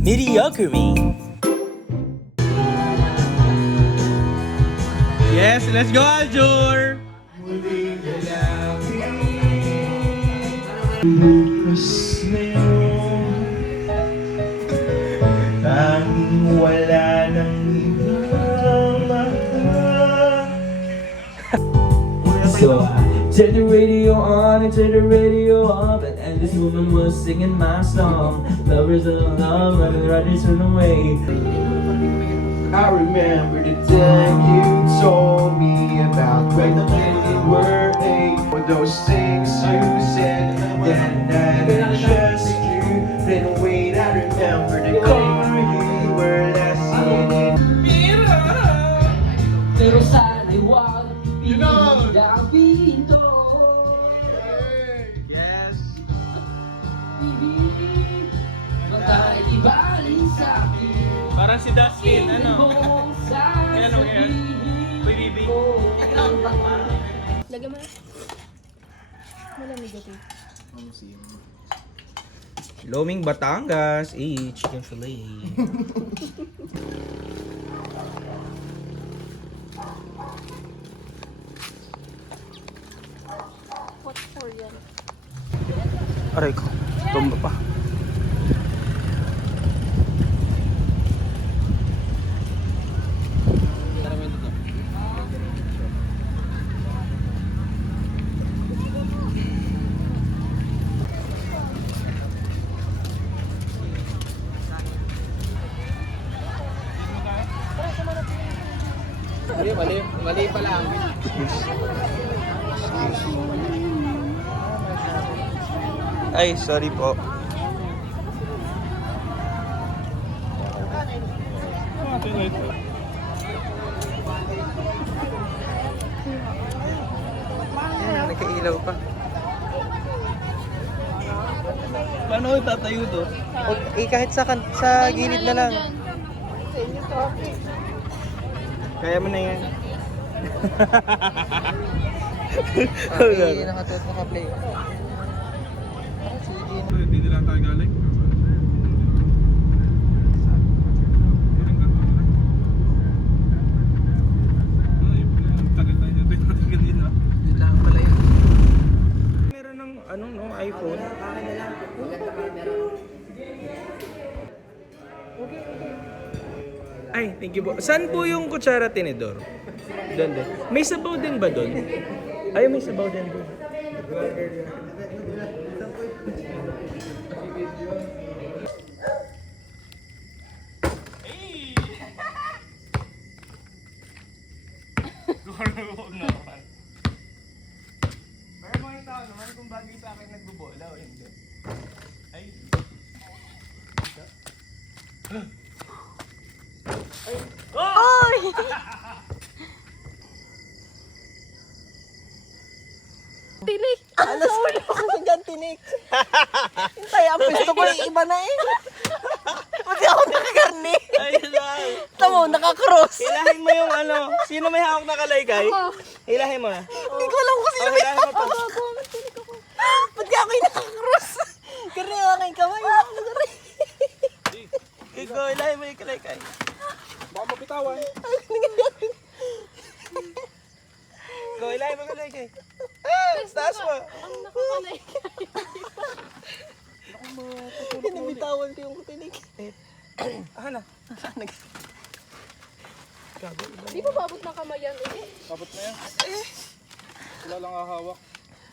Mediocre me. Yes, let's go, Aljur! Tanging wala nang ibang mahal. So I turn the radio on and turn the radio off, and this woman was singing my song. Lovers of love, and the riders run away. I remember the time you told me about when we were eight. For those things you said that night, and just you then wait. I remember the car you were last singing. Pero sana huwag pinigil ang pinto. Yes! Ibig matay ibaling sa'kin. Parang si Dustin, ano? Kailan ako yan? Uy, Bibi. Lagyan mo na. Malamig ito. Loming Batangas, chicken fillet. What for yan? Aray ko, tumba pa. Mali pa lang. Ay, sorry po. Nagkailaw pa. Paano ko tatayo to? Kahit sa gilid na lang. Kaya mo na yan. Okay, nakatuot naka-play. Hindi nila tayo galing. Meron ng iPhone. Ay, thank you po. Saan po yung kutsara tinidor? Doon din. May sabaw din ba doon? Ay, may sabaw din doon. Pero mga tao naman kung bagay sa akin nagbobola o hindi. Ay. Oy! Tinik! Ano sa ulo ko sa dyan, tinik? Hintay, ang pwesto ko yung iba na eh. Pati ako nakakarni. Ayun lang. Tamo, nakakross. Hilahin mo yung ano. Sino may hawak na kalaykay? Hilahin mo na. Hindi ko alam kung sino may Hilahin mo pa. Ba't ka ako yung nakakross? Karni ang aking kamay. Ikaw, hilahin mo yung kalaykay. Baka mapitawan. Ikaw, hilahin mo yung kalaykay. Taas mo. Ang nakakalay. Hinibitawan ko yung tinik. Ah, na. Di ba babot ng kamay yan eh? Kapot na yan. Wala lang hahawak.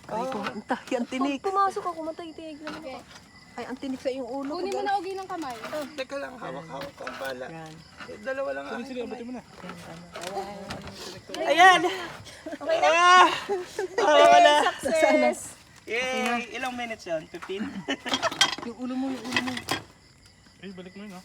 Ay, ko, antay, ang tinik. Pumasok ako, matay-tinig naman ako. Ay, ang tinik sa iyong ulo. Kunin mo na ugi ng kamay. Teka lang, hawak-hawak ko ang pala. Dalawa lang ang aking kamay. Ayan! Okay na? Wala. Success. Yay! Ilang minutes yun? 15? Yung ulo mo, yung ulo mo. Ay, balik mo yun, ha?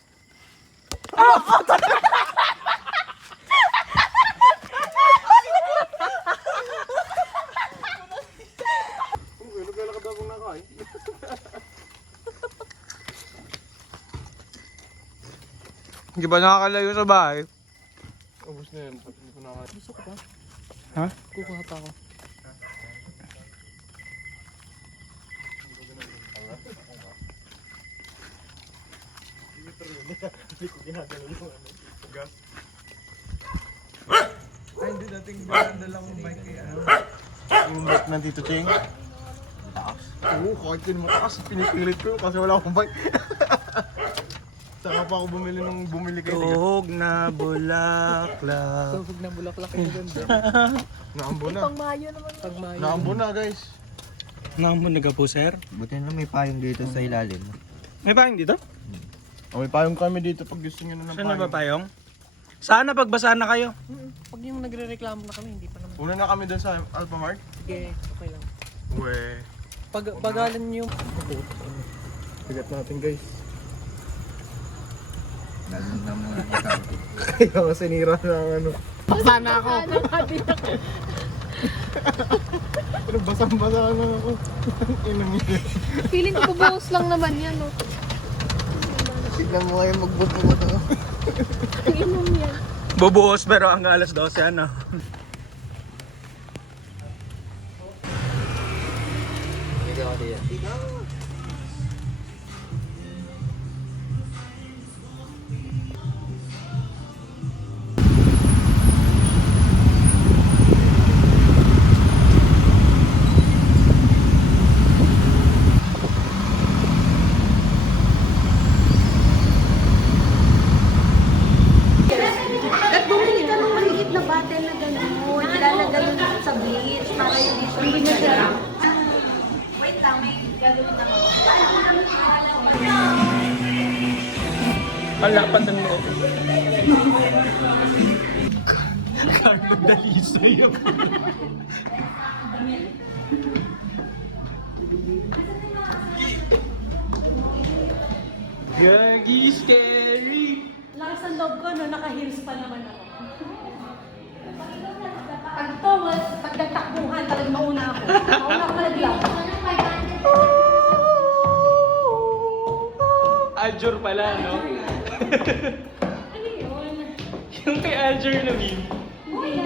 Hindi ba nakakalayo sa bahay? Ubus na yun. Hindi ko nakakalayo. Gusto ko pa. Ha? Kukuha pa ako. Hindi ko ginagalaw yung ano. Gas. Ay, hindi dating dinadala kong bike kay ano. Yung bike ng Tito Cheng. Mataas. Oo, kahit yun mataas. Pinipilit ko kasi wala akong bike. Saka pa ako bumili kayo. Tuhog na bulaklak. Tubog na bulaklak yung ganda. Naambo na. Pang Mayo naman. Pag Mayo. Naambo na guys. Namunaga po, sir. Buti na may payong dito sa ilalim. May payong dito? Oh, may payong kami dito pag gusto nyo na ng Saan na ba payong. payong? Sana pagbasahan na kayo. Pag yung nagre-reklamo na kami, hindi pa naman. Una na kami dun sa Alphamart. Sige, okay lang. Uwe. Pagalan niyo yung... Tigat natin guys. Lalo na muna ikaw. Kaya nga sinira na ang ano. Sana ako. Pero basang-basa na ako. Inang yun. Feeling ko bubuhos lang naman yan, no? Tignan mo kayo magbuto-buto. Ang inom yan. Bubuhos pero hanggang alas 12 ano. Ikaw ako diyan. At bumili ka ng maliit na bottle na gano'n. Ilalagay yun sa bleach para hindi mo siya. Wait lang, may gagawin na ako. Ang lapad ng loob. Kami magdaliso yun. Gagi, scary! Lakas ang loob ko, no? Naka-heels pa naman ako. Pag to, pag nagtakbuhan, talagang mauna ako. Mauna ako malaglag. Aljur pala, no? Ano yun? Yung kay Aljur na meme. Uy,